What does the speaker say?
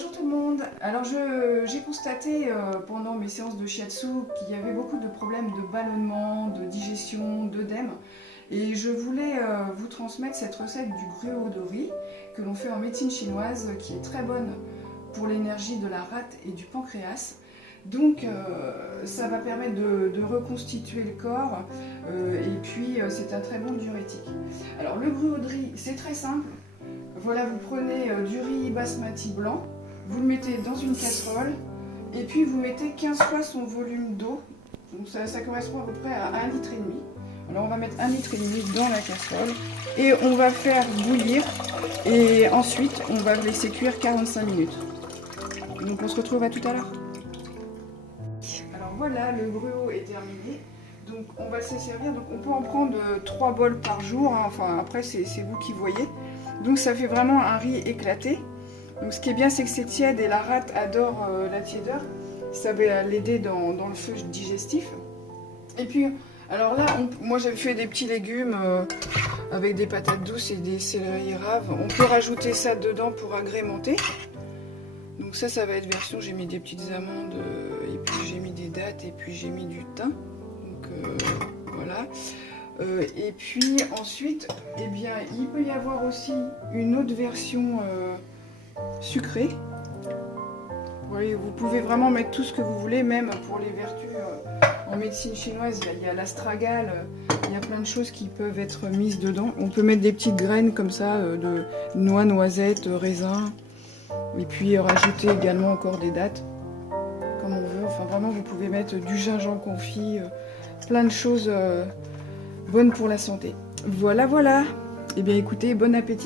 Bonjour tout le monde. Alors j'ai constaté pendant mes séances de shiatsu qu'il y avait beaucoup de problèmes de ballonnement, de digestion, d'œdème. Et je voulais vous transmettre cette recette du gruau de riz que l'on fait en médecine chinoise, qui est très bonne pour l'énergie de la rate et du pancréas. Donc ça va permettre de reconstituer le corps et puis c'est un très bon diurétique. Alors le gruau de riz, c'est très simple. Voilà, vous prenez du riz basmati blanc, vous le mettez dans une casserole et puis vous mettez 15 fois son volume d'eau. Donc ça correspond à peu près à 1,5 litre. Alors on va mettre 1,5 litre dans la casserole et on va faire bouillir et ensuite on va laisser cuire 45 minutes. Donc on se retrouve à tout à l'heure. Alors voilà, le gruau est terminé. Donc on va se servir, donc on peut en prendre 3 bols par jour, hein. Enfin après c'est vous qui voyez. Donc ça fait vraiment un riz éclaté. Donc ce qui est bien, c'est que c'est tiède et la rate adore la tiédeur. Ça va l'aider dans le feu digestif. Et puis, alors là, moi j'ai fait des petits légumes avec des patates douces et des céleri raves. On peut rajouter ça dedans pour agrémenter. Donc ça va être version, j'ai mis des petites amandes et puis j'ai mis des dattes et puis j'ai mis du thym. Donc voilà. Et puis ensuite, eh bien, il peut y avoir aussi une autre version sucrée. Voyez, vous pouvez vraiment mettre tout ce que vous voulez, même pour les vertus en médecine chinoise. Il y a l'astragale, il y a plein de choses qui peuvent être mises dedans. On peut mettre des petites graines comme ça de noix, noisettes, raisins. Et puis rajouter également encore des dattes, comme on veut. Enfin vraiment, vous pouvez mettre du gingembre confit, plein de choses bonnes pour la santé. Voilà, voilà. Eh bien écoutez, bon appétit.